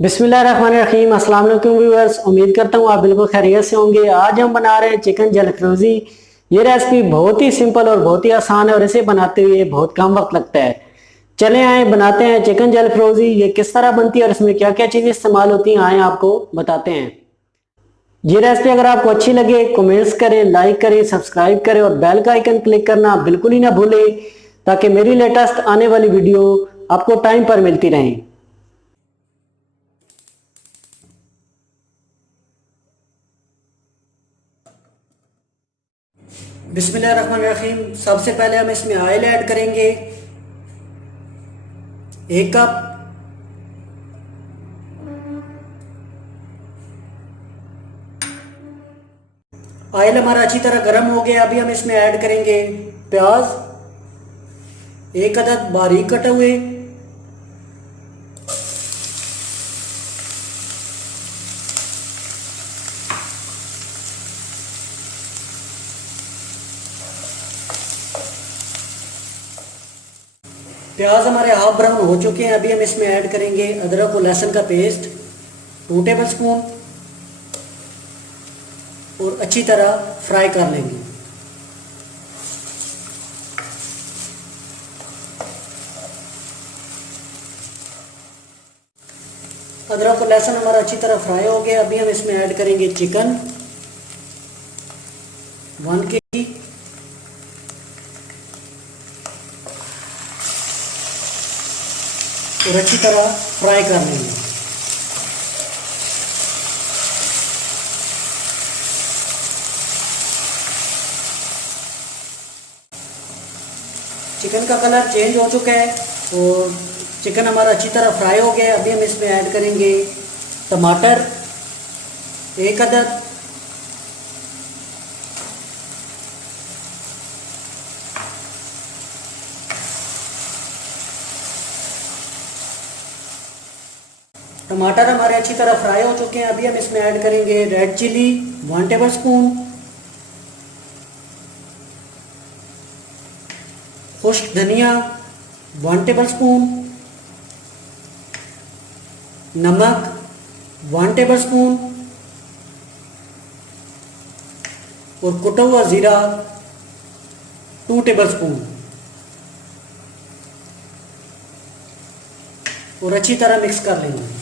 बिस्मिल्लाहिर्रहमानिर्रहीम। अस्सलाम वालेकुम व्यूअर्स, उम्मीद करता हूँ आप बिल्कुल खैरियत से होंगे। आज हम बना रहे हैं चिकन जलफ्रोजी। ये रेसिपी बहुत ही सिंपल और बहुत ही आसान है और इसे बनाते हुए बहुत कम वक्त लगता है। चले आए बनाते हैं चिकन जलफ्रोजी। ये किस तरह बनती है और इसमें क्या क्या चीज़ें इस्तेमाल होती हैं, आए आपको बताते हैं। ये रेसिपी अगर आपको अच्छी लगे कमेंट्स करें, लाइक करें, सब्सक्राइब करें और बेल का आइकन क्लिक करना बिल्कुल ही ना भूलें, ताकि मेरी लेटेस्ट आने वाली वीडियो आपको टाइम पर मिलती रहें। बिस्मिल्लाहिर्रहमानिर्रहीम। सबसे पहले हम इसमें ऑयल ऐड करेंगे 1 कप। ऑयल हमारा अच्छी तरह गर्म हो गया। अभी हम इसमें ऐड करेंगे प्याज 1 अदद बारीक कटे हुए, प्याज हमारे हाफ ब्राउन हो चुके हैं। अभी हम इसमें ऐड करेंगे अदरक और लहसुन का पेस्ट 2 टेबल स्पून और अच्छी तरह फ्राई कर लेंगे। अदरक और लहसुन हमारा अच्छी तरह फ्राई हो गया। अभी हम इसमें ऐड करेंगे चिकन 1 kg और अच्छी तरह फ्राई कर लेंगे। चिकन का कलर चेंज हो चुका है और चिकन हमारा अच्छी तरह फ्राई हो गया है। अभी हम इसमें ऐड करेंगे टमाटर 1 अदद, टमाटर हमारे अच्छी तरह फ्राई हो चुके हैं। अभी हम इसमें ऐड करेंगे रेड चिली 1 टेबल स्पून, खुश्क धनिया 1 टेबल स्पून, नमक 1 टेबल स्पून और कुटा हुआ ज़ीरा 2 टेबल स्पून और अच्छी तरह मिक्स कर लेंगे।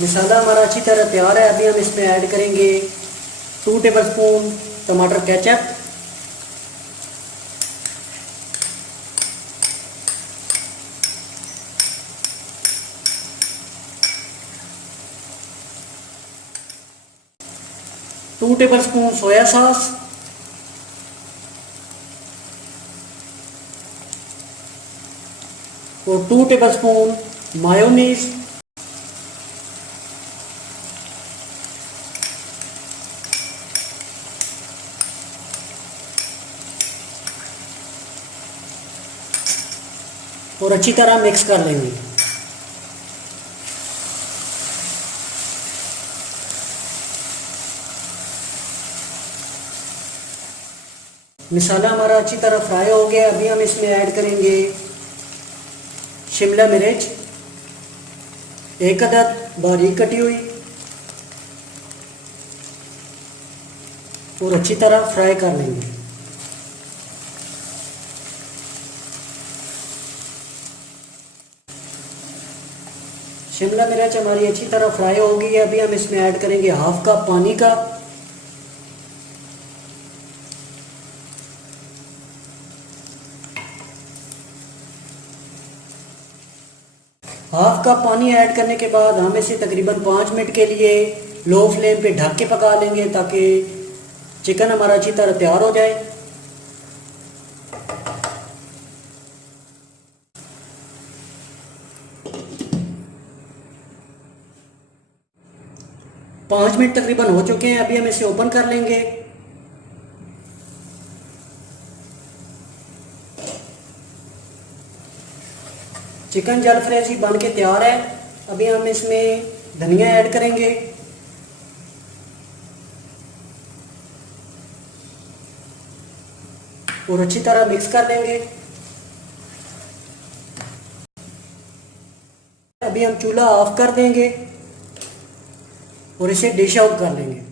मसाला हमारा अच्छी तरह तैयार है। अभी हम इसमें ऐड करेंगे 2 टेबल स्पून टमाटर ketchup, two table spoon soya sauce और 2 टेबल स्पून मायोनीज। और अच्छी तरह मिक्स कर लेंगे। मसाला हमारा अच्छी तरह फ्राई हो गया। अभी हम इसमें ऐड करेंगे शिमला मिर्च 1 अदद बारीक कटी हुई और अच्छी तरह फ्राई कर लेंगे। शिमला मिर्च हमारी अच्छी तरह फ्राई हो गई है। अभी हम इसमें ऐड करेंगे हाफ कप पानी का, हाफ कप पानी ऐड करने के बाद हम इसे तकरीबन 5 मिनट के लिए लो फ्लेम पे ढक के पका लेंगे, ताकि चिकन हमारा अच्छी तरह तैयार हो जाए। पाँच मिनट तकरीबन हो चुके हैं। अभी हम इसे ओपन कर लेंगे। चिकन जलफ्रेजी बन के तैयार है। अभी हम इसमें धनिया ऐड करेंगे और अच्छी तरह मिक्स कर लेंगे। अभी हम चूल्हा ऑफ कर देंगे और इसे डिश आउट कर लेंगे।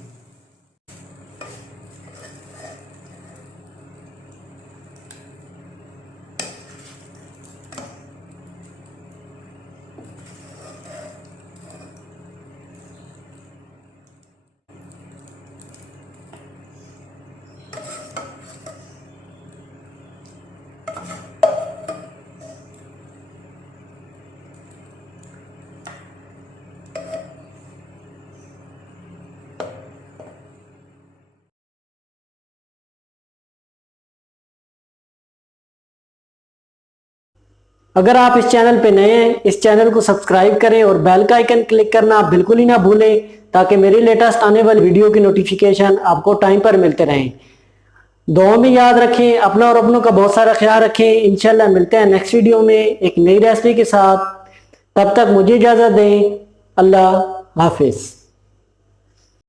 अगर आप इस चैनल पे नए हैं, इस चैनल को सब्सक्राइब करें और बेल का आइकन क्लिक करना आप बिल्कुल ही ना भूलें, ताकि मेरी लेटेस्ट आने वाली वीडियो की नोटिफिकेशन आपको टाइम पर मिलते रहें। दुआ में याद रखें, अपना और अपनों का बहुत सारा ख्याल रखें। इंशाल्लाह मिलते हैं नेक्स्ट वीडियो में एक नई रेसिपी के साथ। तब तक मुझे इजाज़त दें। अल्लाह हाफिज़।